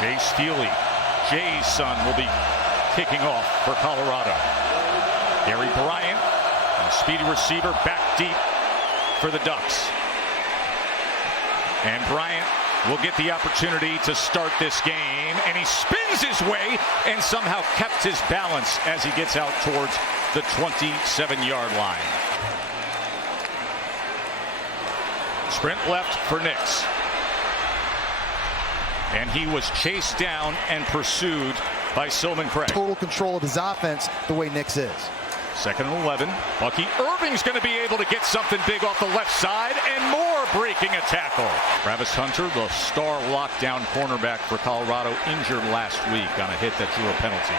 Jay Steely, Jay's son, will be kicking off for Colorado. Gary Bryant, a speedy receiver, back deep for the Ducks. And Bryant will get the opportunity to start this game, and he spins his way and somehow kept his balance as he gets out towards the 27-yard line. Sprint left for Nix. And he was chased down and pursued by Silman Craig. Total control of his offense the way Nix is. 2nd and 11. Bucky Irving's going to be able to get something big off the left side, and more breaking a tackle. Travis Hunter, the star lockdown cornerback for Colorado, injured last week on a hit that drew a penalty.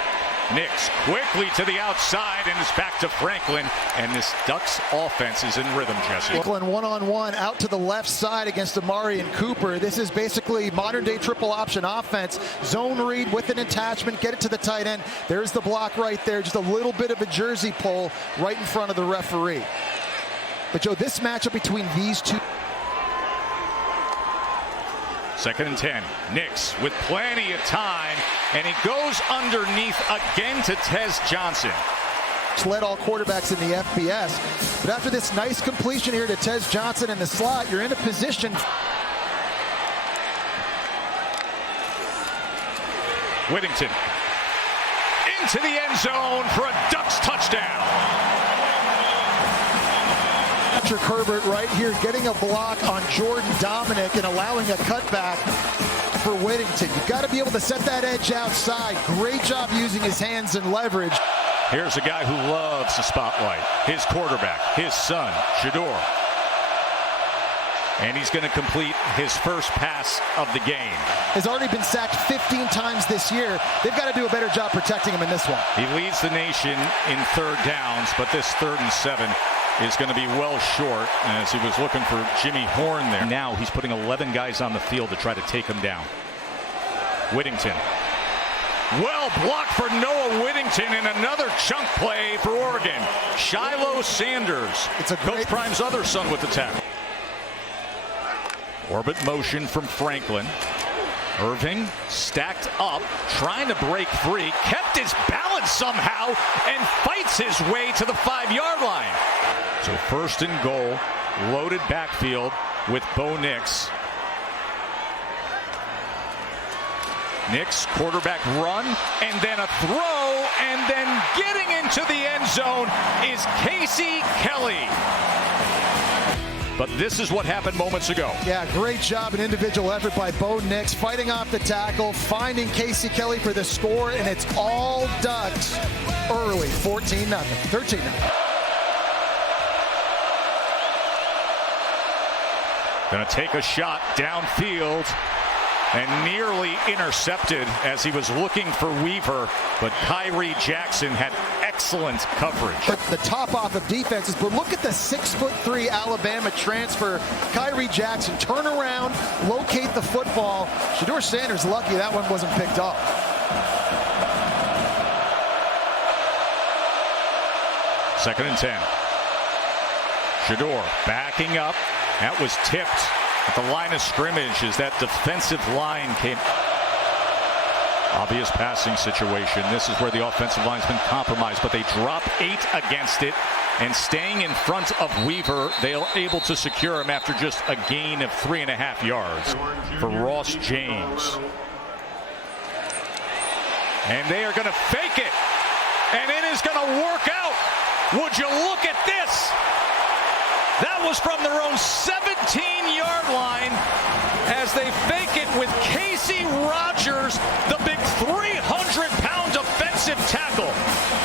Nix quickly to the outside and is back to Franklin, and this Ducks offense is in rhythm, Jesse. Franklin one-on-one out to the left side against Amari and Cooper. This is basically modern-day triple option offense. Zone read with an attachment, get it to the tight end. There's the block right there, just a little bit of a jersey pull right in front of the referee. But Joe, this matchup between these two. 2nd and 10. Nix with plenty of time, and he goes underneath again to Tez Johnson. Led all quarterbacks in the FBS, but after this nice completion here to Tez Johnson in the slot, you're in a position. Whittington into the end zone for a Ducks touchdown. Patrick Herbert right here getting a block on Jordan Dominic and allowing a cutback for Whittington. You've got to be able to set that edge outside. Great job using his hands and leverage. Here's a guy who loves the spotlight. His quarterback, his son, Shedeur. And he's going to complete his first pass of the game. Has already been sacked 15 times this year. They've got to do a better job protecting him in this one. He leads the nation in third downs, but this 3rd and 7 is going to be well short, as he was looking for Jimmy Horn there. Now he's putting 11 guys on the field to try to take him down. Whittington. Well blocked for Noah Whittington, and another chunk play for Oregon. Shedeur Sanders, it's a Coach Prime's other son, with the tackle. Orbit motion from Franklin. Irving stacked up, trying to break free, kept his balance somehow, and fights his way to the 5-yard line. So 1st and goal, loaded backfield with Bo Nix. Nix, quarterback run, and then a throw, and then getting into the end zone is Casey Kelly. But this is what happened moments ago. Yeah, great job, an individual effort by Bo Nix, fighting off the tackle, finding Casey Kelly for the score, and it's all Ducks early, 14-0, 13-0. Gonna take a shot downfield and nearly intercepted as he was looking for Weaver, but Kyrie Jackson had excellent coverage. The top off of defenses, but look at the 6'3" Alabama transfer. Kyrie Jackson, turn around, locate the football. Shedeur Sanders lucky that one wasn't picked off. Second and 10. Shedeur backing up. That was tipped at the line of scrimmage as that defensive line came. Obvious passing situation. This is where the offensive line's been compromised, but they drop 8 against it, and staying in front of Weaver, they're able to secure him after just a gain of 3.5 yards for Ross James. And they are going to fake it, and it is going to work out. Would you look at this? That was from their own 17-yard line as they fake it with Casey Rogers, the big 300-pound defensive tackle.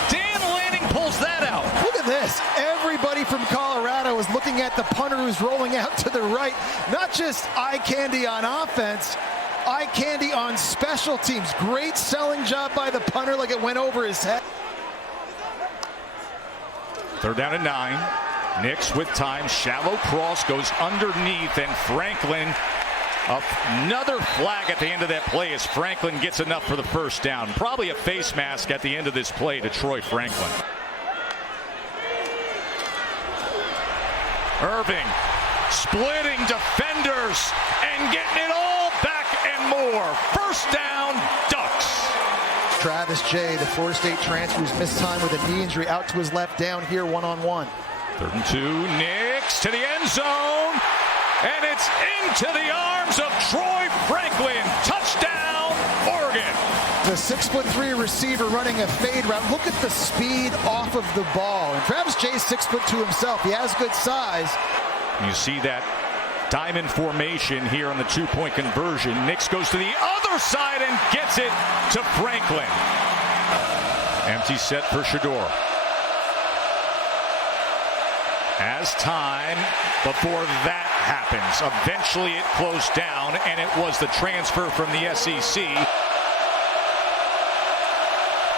Dan Lanning pulls that out. Look at this. Everybody from Colorado is looking at the punter who's rolling out to the right. Not just eye candy on offense, eye candy on special teams. Great selling job by the punter, like it went over his head. 3rd down and 9. Nix with time, shallow cross, goes underneath, and Franklin, another flag at the end of that play as Franklin gets enough for the first down. Probably a face mask at the end of this play to Troy Franklin. Irving splitting defenders and getting it all back and and more. First down, Ducks. Travis Jay, the Florida State transfer, who's missed time with a knee injury, out to his left, down here one-on-one. 3rd and 2, Nix to the end zone, and it's into the arms of Troy Franklin. Touchdown, Oregon. The 6'3" receiver running a fade route. Look at the speed off of the ball. And Travis Jay's 6'2" himself. He has good size. You see that diamond formation here on the 2-point conversion. Nix goes to the other side and gets it to Franklin. Empty set for Shedeur. As time before that happens. Eventually it closed down, and it was the transfer from the SEC.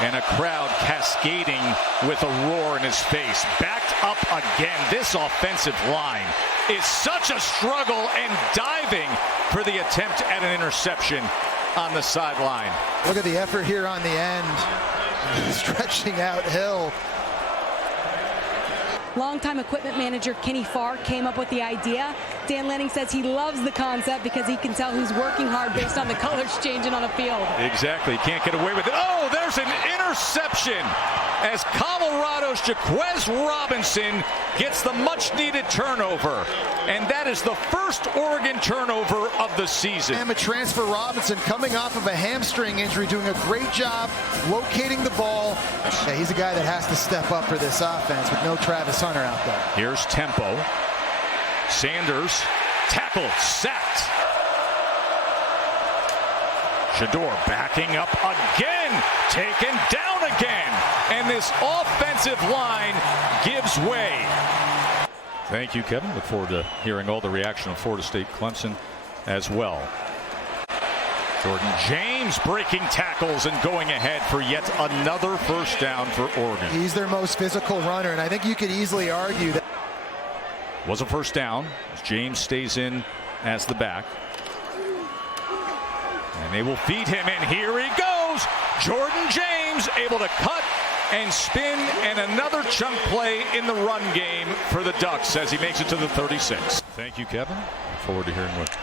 And a crowd cascading with a roar in his face. Backed up again. This offensive line is such a struggle, and diving for the attempt at an interception on the sideline. Look at the effort here on the end. Stretching out Hill. Longtime equipment manager Kenny Farr came up with the idea. Dan Lanning says he loves the concept because he can tell who's working hard based on the colors changing on the field. Exactly. Can't get away with it. Oh, there's an interception as Colorado's Jaquez Robinson gets the much-needed turnover. And that is the first Oregon turnover of the season. And a transfer Robinson coming off of a hamstring injury, doing a great job locating the ball. Yeah, he's a guy that has to step up for this offense with no Travis Hunter out there. Here's tempo. Sanders tackled, sacked. Shedeur backing up again, taken down again, and this offensive line gives way. Thank you, Kevin. Look forward to hearing all the reaction of Florida State Clemson as well. Jordan James breaking tackles and going ahead for yet another first down for Oregon. He's their most physical runner, and I think you could easily argue that. Was a first down as James stays in as the back. And they will feed him, and here he goes. Jordan James able to cut and spin, and another chunk play in the run game for the Ducks as he makes it to the 36. Thank you, Kevin. Look forward to hearing what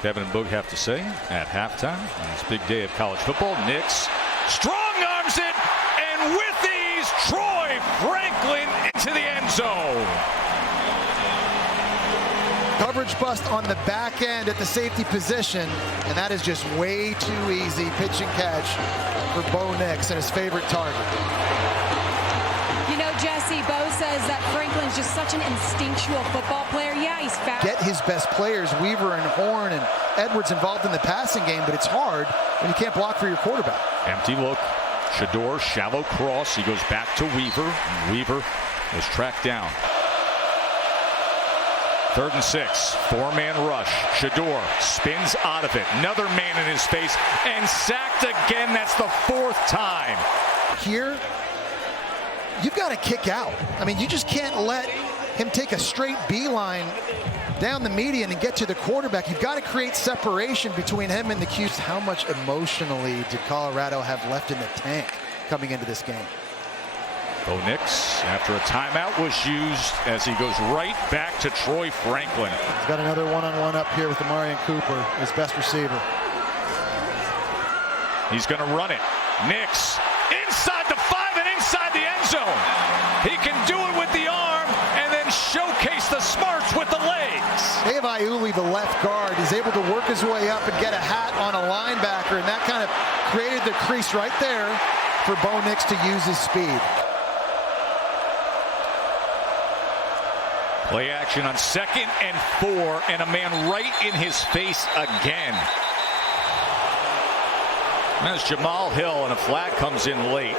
Kevin and Boog have to say at halftime on this big day of college football. Nix strong arms it, and with these, Troy Franklin into the end zone. Coverage bust on the back end at the safety position, and that is just way too easy. Pitch and catch for Bo Nix and his favorite target. You know, Jesse, Bo says that Franklin's just such an instinctual football player. Yeah, he's fast. Get his best players, Weaver and Horn and Edwards, involved in the passing game, but it's hard when you can't block for your quarterback. Empty look. Shedeur, shallow cross. He goes back to Weaver, and Weaver is tracked down. 3rd and 6, 4-man rush. Shedeur spins out of it. Another man in his face and sacked again. That's the 4th time. Here, you've got to kick out. I mean, you just can't let him take a straight beeline down the median and get to the quarterback. You've got to create separation between him and the Qs. How much emotionally did Colorado have left in the tank coming into this game? Bo Nix, after a timeout was used, as he goes right back to Troy Franklin. He's got another one-on-one up here with Amari Cooper, his best receiver. He's going to run it. Nix inside the 5 and inside the end zone. He can do it with the arm and then showcase the smarts with the legs. Dave Iuli, the left guard, is able to work his way up and get a hat on a linebacker, and that kind of created the crease right there for Bo Nix to use his speed. Play action on 2nd and 4, and a man right in his face again. That's Jamal Hill, and a flag comes in late.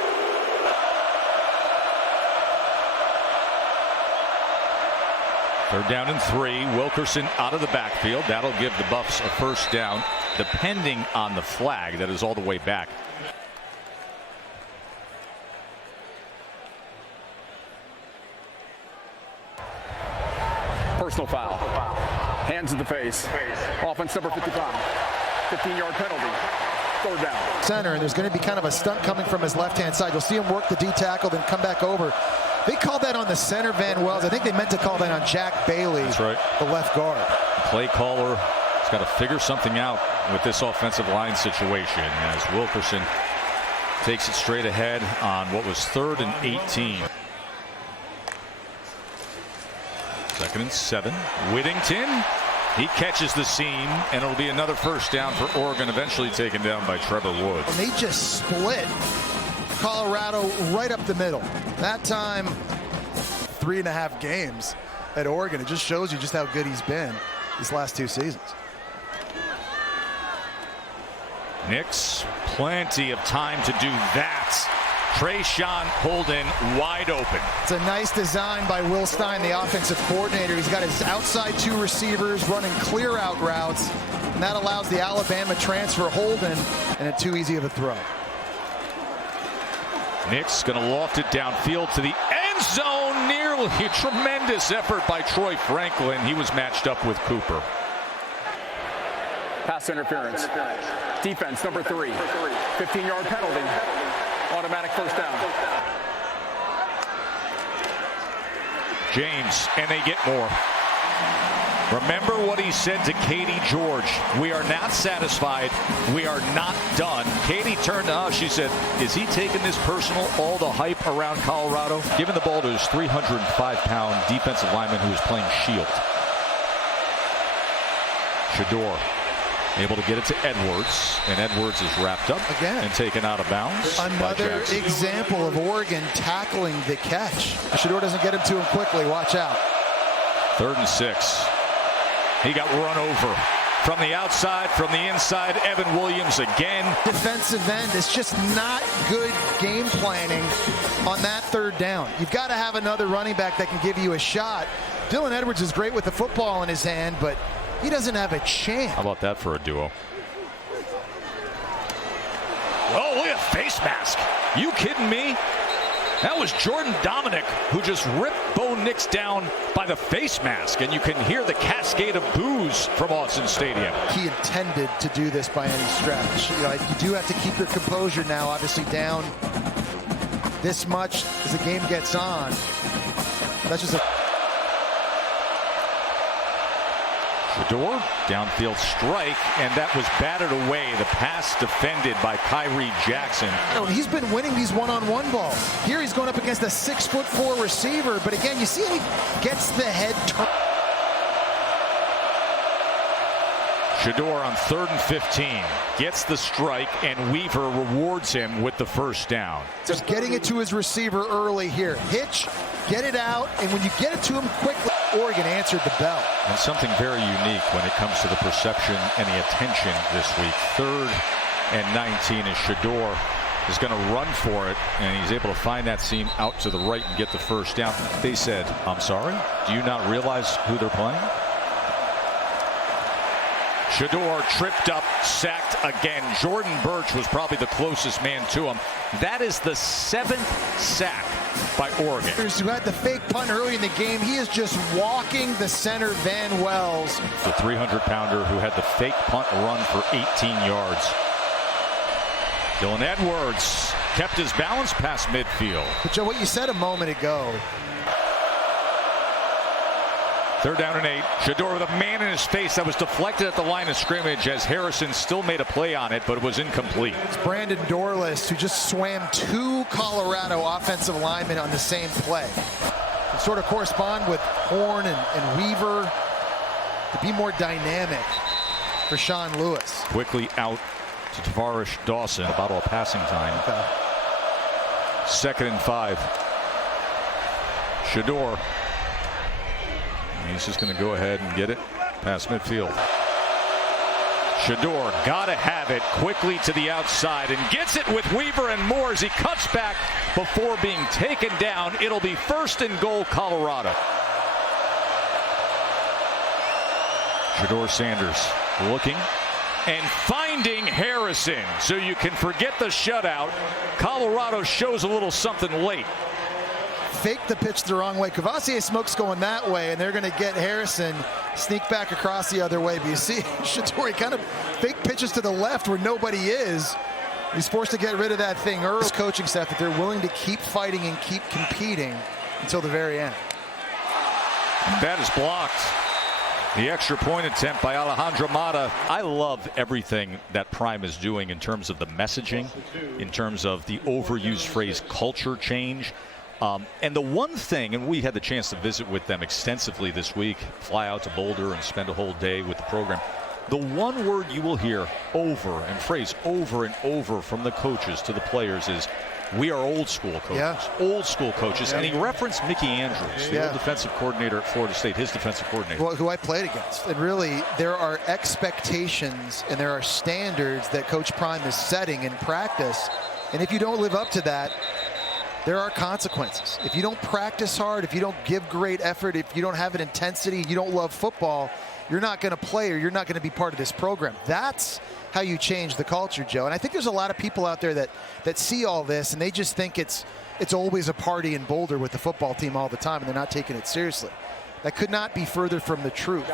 Third down and 3. Wilkerson out of the backfield. That'll give the Buffs a first down, depending on the flag that is all the way back. Personal foul. Hands in the face. Offense number 55. 15-yard penalty. 3rd down. Center, and there's going to be kind of a stunt coming from his left-hand side. You'll see him work the D-tackle, then come back over. They called that on the center, Van Wells. I think they meant to call that on Jack Bailey. That's right. The left guard. Play caller has got to figure something out with this offensive line situation as Wilkerson takes it straight ahead on what was 3rd and 18. 2nd and 7. Whittington, he catches the seam, and it'll be another first down for Oregon, eventually taken down by Trevor Woods. And they just split Colorado right up the middle. That time, 3.5 games at Oregon. It just shows you just how good he's been these last 2 seasons. Nix, plenty of time to do that. Trayshawn Holden wide open. It's a nice design by Will Stein, the offensive coordinator. He's got his outside 2 receivers running clear out routes, and that allows the Alabama transfer Holden, and it's too easy of a throw. Nix going to loft it downfield to the end zone. Nearly a tremendous effort by Troy Franklin. He was matched up with Cooper. Pass interference. Defense number 3. 15-yard penalty. Automatic first down. James, and they get more. Remember what he said to Katie George. We are not satisfied. We are not done. Katie turned to us. She said, is he taking this personal, all the hype around Colorado? Giving the ball to his 305-pound defensive lineman who is playing shield. Shedeur able to get it to Edwards, and Edwards is wrapped up again and taken out of bounds. Another example of Oregon tackling the catch. Shedeur doesn't get him to him quickly. Watch out. 3rd and 6. He got run over from the outside, from the inside. Evan Williams again. Defensive end. It's just not good game planning on that 3rd down. You've got to have another running back that can give you a shot. Dylan Edwards is great with the football in his hand, but he doesn't have a chance. How about that for a duo? Oh, look at face mask. You kidding me? That was Jordan Dominic who just ripped Bo Nix down by the face mask, and you can hear the cascade of boos from Autzen Stadium. He intended to do this by any stretch. You know, you do have to keep your composure now, obviously down this much as the game gets on. That's just a... Shedeur, downfield strike, and that was batted away. The pass defended by Kyrie Jackson. He's been winning these one-on-one balls. Here he's going up against a 6'4" receiver, but again, you see how he gets the head turn. Shedeur on 3rd and 15 gets the strike, and Weaver rewards him with the first down. Just getting it to his receiver early here. Hitch, get it out, and when you get it to him quickly, Oregon answered the bell. And something very unique when it comes to the perception and the attention this week. 3rd and 19 as Shedeur is going to run for it, and he's able to find that seam out to the right and get the first down. They said, I'm sorry, do you not realize who they're playing? Shedeur tripped up, sacked again. Jordan Birch was probably the closest man to him. That is the 7th sack by Oregon. Who had the fake punt early in the game. He is just walking the center, Van Wells. The 300-pounder who had the fake punt run for 18 yards. Dylan Edwards kept his balance past midfield. But Joe, what you said a moment ago. 3rd down and 8. Shedeur with a man in his face that was deflected at the line of scrimmage as Harrison still made a play on it, but it was incomplete. It's Brandon Dorless who just swam 2 Colorado offensive linemen on the same play. It sort of correspond with Horn and Weaver to be more dynamic for Sean Lewis. Quickly out to Tavarish Dawson. About all passing time. Okay. 2nd and 5. Shedeur. He's just going to go ahead and get it past midfield. Shedeur got to have it quickly to the outside and gets it with Weaver and Moore as he cuts back before being taken down. It'll be 1st and goal, Colorado. Shedeur Sanders looking and finding Harrison. So you can forget the shutout. Colorado shows a little something late. Fake the pitch the wrong way. Cavassier Smoke's going that way, and they're going to get Harrison sneak back across the other way. But you see, Shedeur kind of fake pitches to the left where nobody is. He's forced to get rid of that thing early. Coaching staff that they're willing to keep fighting and keep competing until the very end. That is blocked. The extra point attempt by Alejandro Mata. I love everything that Prime is doing in terms of the messaging, in terms of the overused phrase culture change. And the one thing, and we had the chance to visit with them extensively this week, fly out to Boulder and spend a whole day with the program. The one word you will hear over and phrase over and over from the coaches to the players is, we are old school coaches. Yeah. Old school coaches. Yeah. And he referenced Mickey Andrews, the old defensive coordinator at Florida State, his defensive coordinator. Well, who I played against. And really, there are expectations and there are standards that Coach Prime is setting in practice. And if you don't live up to that, there are consequences. If you don't practice hard, if you don't give great effort, if you don't have an intensity, you don't love football, you're not going to play or you're not going to be part of this program. That's how you change the culture, Joe. And I think there's a lot of people out there that see all this and they just think it's always a party in Boulder with the football team all the time and they're not taking it seriously. That could not be further from the truth.